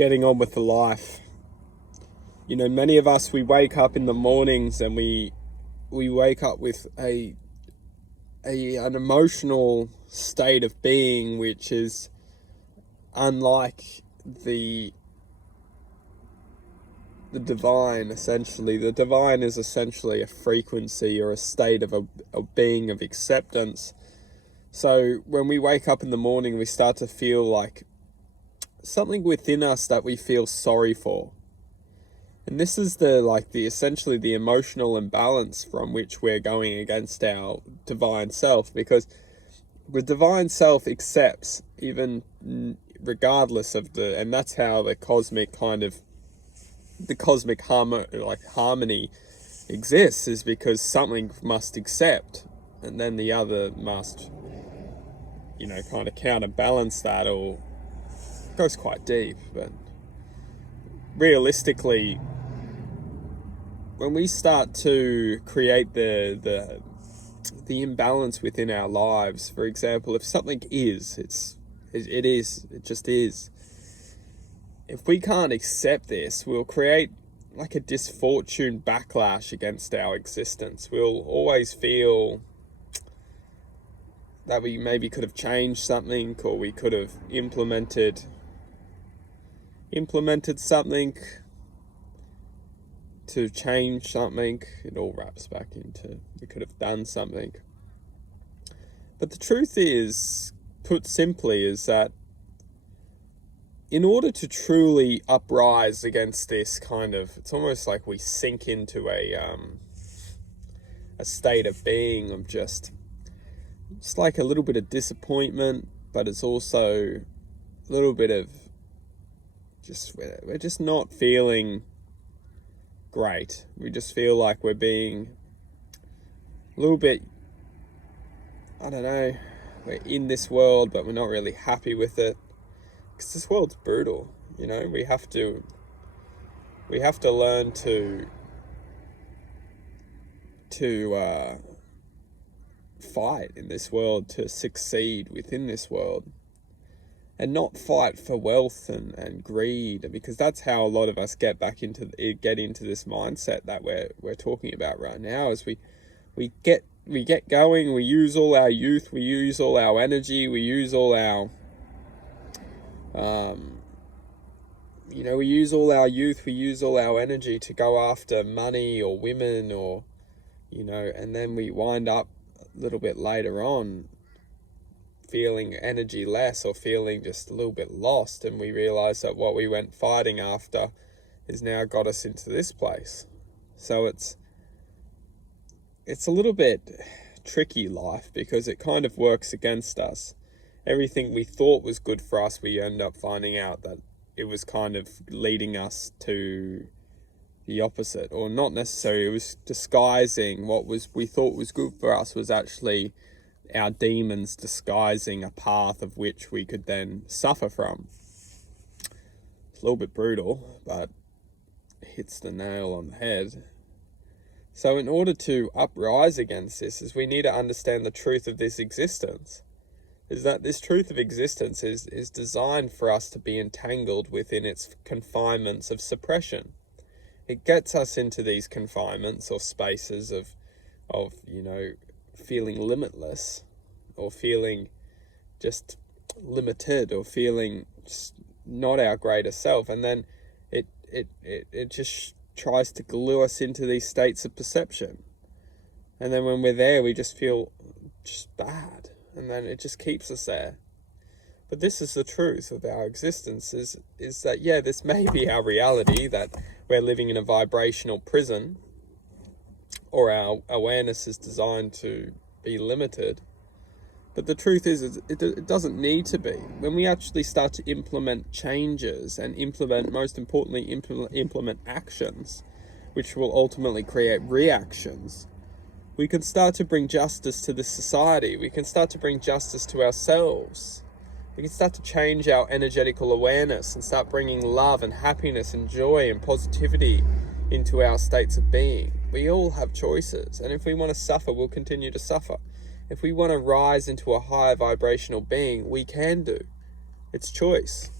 getting on with the life. You know, many of us, we wake up in the mornings and we wake up with an emotional state of being which is unlike the divine. Essentially, the divine is essentially a frequency or a state of a being of acceptance. So when we wake up in the morning, we start to feel like something within us that we feel sorry for. And this is essentially the emotional imbalance from which we're going against our divine self, because the divine self accepts even regardless of and that's how the cosmic harmony exists, is because something must accept and then the other must, kind of counterbalance that, or it goes quite deep. But realistically, when we start to create the imbalance within our lives, for example, if something is, it just is. If we can't accept this, we'll create like a disfortune backlash against our existence. We'll always feel that we maybe could have changed something, or we could have implemented something to change something. It all wraps back into we could have done something. But the truth is, put simply, is that in order to truly uprise against this it's almost like we sink into a state of being of just like a little bit of disappointment, but it's also a little bit of we're just not feeling great. We just feel like we're being a little bit, we're in this world, but we're not really happy with it. Because this world's brutal, we have to learn to fight in this world, to succeed within this world, and not fight for wealth and greed, because that's how a lot of us get into this mindset that we're talking about right now. Is we get going, we use all our youth, we use all our energy, we use all our we use all our youth, we use all our energy to go after money or women, or and then we wind up a little bit later on feeling energy less, or feeling just a little bit lost, and we realize that what we went fighting after has now got us into this place. So it's a little bit tricky, life, because it kind of works against us. Everything we thought was good for us, we end up finding out that it was kind of leading us to the opposite, or not necessarily. It was disguising what we thought was good for us was actually our demons disguising a path of which we could then suffer from. It's a little bit brutal, but it hits the nail on the head. So in order to uprise against this, is we need to understand the truth of this existence. Is that this truth of existence is designed for us to be entangled within its confinements of suppression. It gets us into these confinements or spaces of feeling limitless, or feeling just limited, or feeling just not our greater self, and then it just tries to glue us into these states of perception, and then when we're there, we just feel just bad, and then it just keeps us there. But this is the truth of our existence, is that, yeah, this may be our reality, that we're living in a vibrational prison, or our awareness is designed to be limited. But the truth is it doesn't need to be. When we actually start to implement changes, and most importantly, implement actions, which will ultimately create reactions, we can start to bring justice to this society. We can start to bring justice to ourselves. We can start to change our energetical awareness and start bringing love and happiness and joy and positivity into our states of being. We all have choices, and if we want to suffer, we'll continue to suffer. If we want to rise into a higher vibrational being, we can do. It's choice.